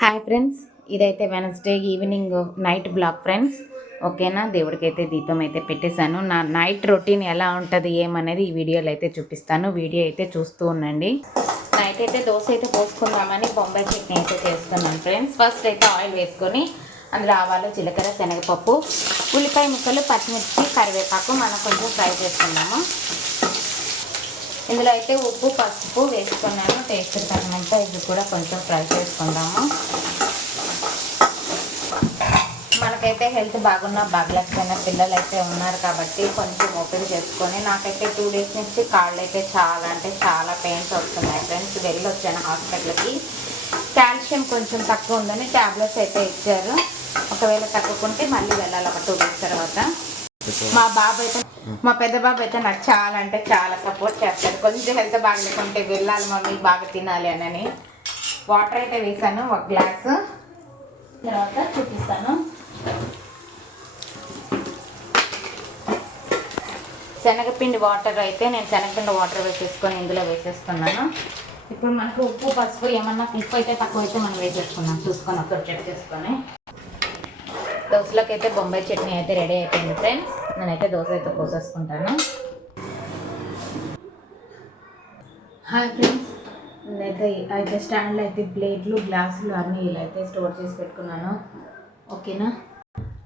Hi friends, ఇదైతే Wednesday evening night blog friends. ఓకేనా, దేవుడికైతే దీపం అయితే పెట్టేశాను. నా నైట్ రొటీన్ ఎలా ఉంటుంది ఏమనేది ఈ వీడియోలో అయితే చూపిస్తాను. వీడియో అయితే చూస్తూ ఉండండి. నైట్ అయితే దోశ అయితే పోసుకుందామని బొంబాయి చట్నీ అయితే చేస్తున్నాను ఫ్రెండ్స్. ఫస్ట్ అయితే ఆయిల్ వేసుకొని అందులో ఆవాలు, జీలకర్ర, శనగపప్పు, ఉల్లిపాయ ముక్కలు, పచ్చిమిర్చి, కరివేపాకు మనం కొంచెం ఫ్రై చేసుకుందాము. ఇందులో అయితే ఉప్పు, పసుపు వేసుకున్నాను. టేస్ట్ తగినంత ఇది కూడా కొంచెం ఫ్రై చేసుకుందాము. మనకైతే హెల్త్ బాగున్నా బాగలేకపోయినా పిల్లలు అయితే ఉన్నారు కాబట్టి కొంచెం ఓపిక చేసుకొని, నాకైతే 2 days నుంచి కాళ్ళు అయితే చాలా అంటే చాలా పెయిన్స్ వస్తున్నాయి ఫ్రెండ్స్. వెళ్ళి వచ్చాను హాస్పిటల్కి. కాల్షియం కొంచెం తక్కువ ఉందని ట్యాబ్లెట్స్ అయితే ఇచ్చారు. ఒకవేళ తక్కువకుంటే మళ్ళీ వెళ్ళాలి ఒక 2 days తర్వాత. మా పెద్ద బాబు అయితే నాకు చాలా అంటే చాలా సపోర్ట్ చేస్తాడు. కొంచెం హెల్త్ బాగలేకుంటే వెళ్ళాలి మమ్మీ, బాగా తినాలి అని. వాటర్ అయితే వేసాను 1 గ్లాసు. తర్వాత చూపిస్తాను. శనగపిండి వాటర్ అయితే నేను శనగపిండి వాటర్ వేసేసుకొని ఇందులో వేసేస్తున్నాను. ఇప్పుడు మనకు ఉప్పు, పసుపు ఏమన్నా ఉప్పు అయితే తక్కువ అయితే మనం వేసేసుకున్నాం చూసుకొని ఒకటి చెక్ చేసుకొని. దోశలోకి అయితే బొంబాయి చట్నీ అయితే రెడీ అయిపోయింది ఫ్రెండ్స్. నేనైతే దోశ అయితే పోసేసుకుంటాను. హాయ్ ఫ్రెండ్స్, నేనైతే స్టాండ్లో అయితే ప్లేట్లు, గ్లాసులు అన్నీ ఇలా అయితే స్టోర్ చేసి పెట్టుకున్నాను. ఓకేనా,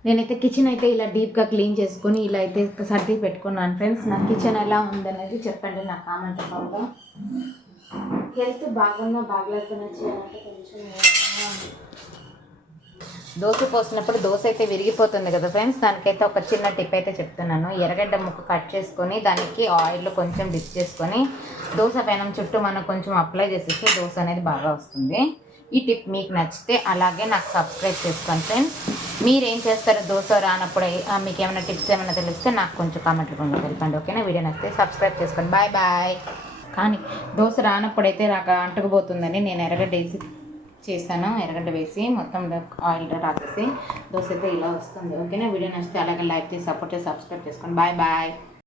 నేనైతే కిచెన్ అయితే ఇలా డీప్గా క్లీన్ చేసుకొని ఇలా అయితే సర్ది పెట్టుకున్నాను ఫ్రెండ్స్. నా కిచెన్ ఎలా ఉందనేది చెప్పండి నా కామెంట్ బాగా. హెల్త్ బాగున్నా బాగలేకపోయినా చేయాలంటే కొంచెం దోశ పోసినప్పుడు దోశ అయితే విరిగిపోతుంది కదా ఫ్రెండ్స్. దానికైతే ఒక చిన్న టిప్ అయితే చెప్తున్నాను. ఎర్రగడ్డ ముక్క కట్ చేసుకొని దానికి ఆయిల్ కొంచెం డిప్ చేసుకొని దోశ పెనం చుట్టూ మనం కొంచెం అప్లై చేసేస్తే దోశ అనేది బాగా వస్తుంది. ఈ టిప్ మీకు నచ్చితే అలాగే నాకు సబ్స్క్రైబ్ చేసుకోండి ఫ్రెండ్స్. మీరు ఏం చేస్తారు దోశ రానప్పుడు? మీకు ఏమైనా టిప్స్ ఏమైనా తెలిస్తే నాకు కొంచెం కామెంట్లు కొంచెం తెలిపండి. ఓకేనా, వీడియో నచ్చితే సబ్స్క్రైబ్ చేసుకోండి. Bye bye. కానీ దోశ రానప్పుడైతే నాకు అంటుకుపోతుందని నేను ఎర్రగడ్డ వేసి చేశాను. ఎర్రగడ్డ వేసి మొత్తం ఆయిల్ రాసేసి దోశ అయితే ఇలా వస్తుంది. ఓకేనా, వీడియో నచ్చితే అలాగే లైక్ చేసి సపోర్ట్ చేసి సబ్స్క్రైబ్ చేసుకోండి. Bye bye.